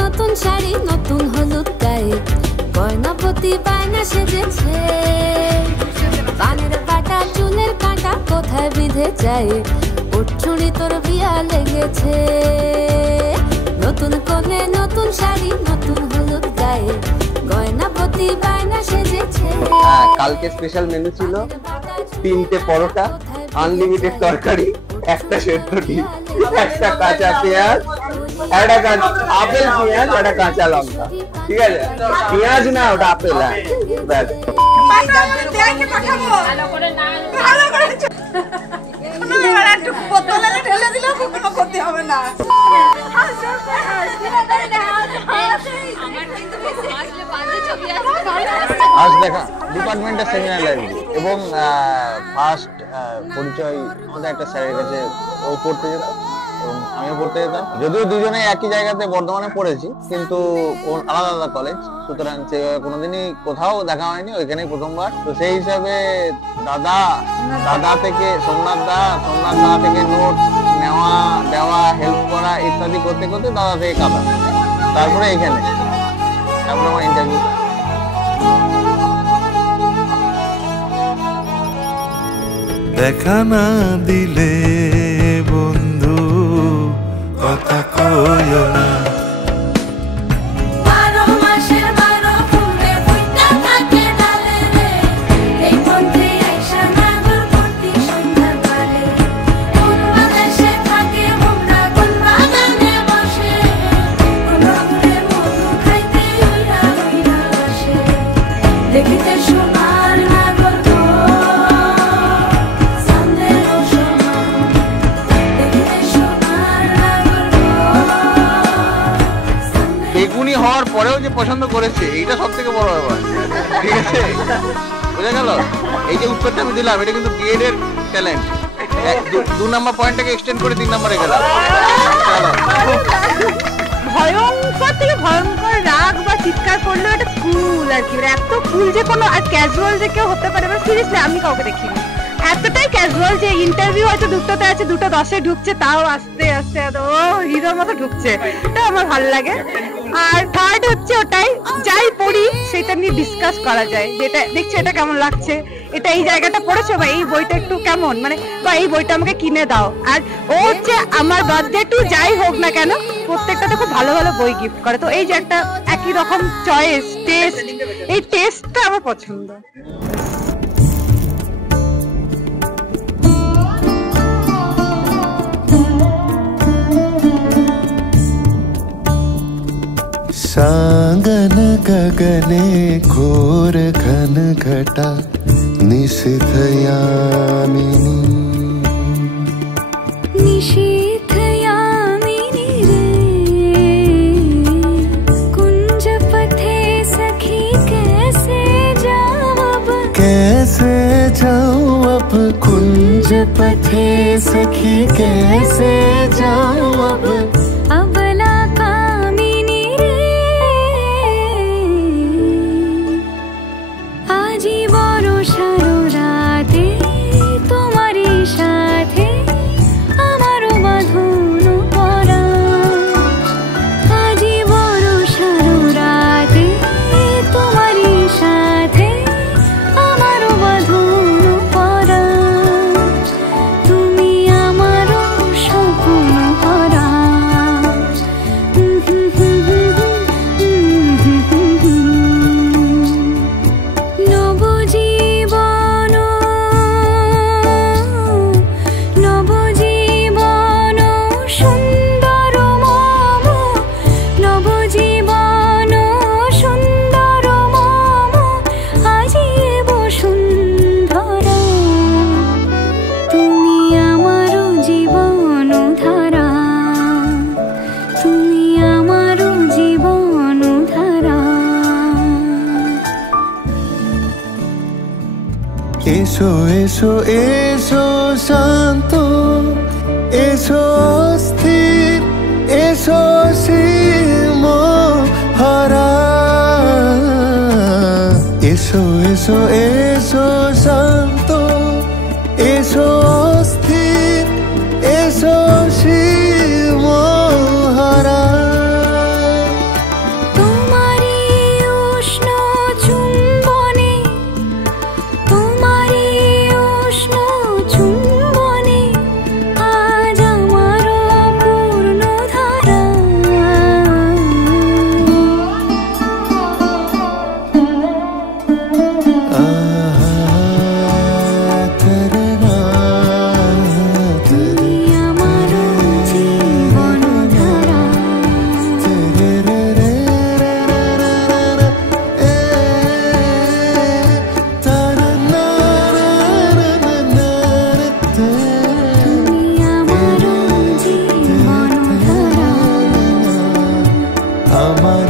নতুন শাড়ি নতুন হলুদ গায়ে গয়নাপতি বায়না সেজেছে কানের বাটা চুলের কাঁটা কোথায় বিঁধে যায় উঠছুড়ি তোর বিয়া লেগেছে নতুন কোণে নতুন শাড়ি নতুন হলুদ গায়ে গয়নাপতি বায়না সেজেছে। কালকে স্পেশাল মেনু ছিল 3টে পরোটা আনলিমিটেড তরকারি একটা সেদ্ধ ডিম একটা কাঁচা পেঁয়াজ একটা আপেল পেঁয়াজ একটা কাঁচা লঙ্কা ঠিক আছে পেঁয়াজ না ওটা আপেল ব্যাস আজ দেখা ডিপার্টমেন্টের সেমিনার লাগবে এবং ফার্স্ট পরিচয় আমাদের একটা স্যারের কাছে ও পড়তে যেত এবং আমিও পড়তে যেতাম যদিও দুজনেই একই জায়গাতে বর্ধমানে পড়েছি কিন্তু আলাদা আলাদা কলেজ সুতরাং কোনোদিনই কোথাও দেখা হয়নি ওইখানেই প্রথমবার তো সেই হিসাবে দাদা থেকে সোমনাথ দা থেকে নোট নেওয়া দেওয়া হেল্প করা ইত্যাদি করতে করতে দাদা থেকে কাদা তারপরে এখানে তারপরে আমার ইন্টারভিউ দেখা না দিলে বন্ধু কথা কইও না বেগুনি হওয়ার পরেও যে পছন্দ করেছে এইটা সব থেকে বড় ব্যাপার ঠিক আছে বুঝা গেল এই যে উত্তরটা আমি দিলাম এটা কিন্তু বিএড এর ট্যালেন্ট 2 নাম্বার পয়েন্টটাকে এক্সটেন্ড করে 3 নম্বরে গেলাম ভয়ঙ্কর থেকে ভয়ঙ্কর রাগ বা চিৎকার করলো এটা কুল আর কি এত কুল যে কোনো আর ক্যাজুয়াল যে কেউ হতে পারে সিরিয়াসলি আমি কাউকে দেখিনি এতটাই ক্যাজুয়াল যে ইন্টারভিউ হয়তো দুটোতে আছে 2:10 ঢুকছে তাও আস্তে আস্তে ও হিরোর মতো ঢুকছে এটা আমার ভালো লাগে আর থার্ড হচ্ছে ওটাই যাই পড়ি সেটা নিয়ে ডিসকাস করা যায় যেটা দেখছি এটা কেমন লাগছে এটা এই জায়গাটা পড়েছো বা এই বইটা একটু কেমন মানে বা এই বইটা আমাকে কিনে দাও আর ও হচ্ছে আমার বার্থডে টু যাই হোক না কেন প্রত্যেকটাতে খুব ভালো ভালো বই গিফট করে তো এই যে একটা একই রকম চয়েস টেস্ট এই টেস্টটা আমার পছন্দ। सांगन गगने घोर घन घटा निशिथ यामिनी निशीथ यामिनी रे कुंज पथे सखी कैसे जाऊं अब कुंज पथे सखी कैसे जाऊं अब अबला कामिनी रे आजी बड़ो सारो राते तुम्हारी साथे आमारो बाँधनो परा आजी बड़ो सारो राते तुम्हारी साथे आमारो बाँधनो परा तुमी आमारो स्वप्न भरा নবজীবন সুন্দর মম নবজীবন সুন্দর মম আজি বসুন্ধরা তুমি আমার জীবন ধারা তুমি আমার জীবন ধারা एसो एसो एसो शांत एसो स्थिर एसो सीम हरा एसो एसो एसो शांत एसो स्थिर एसो सीम हरा আমার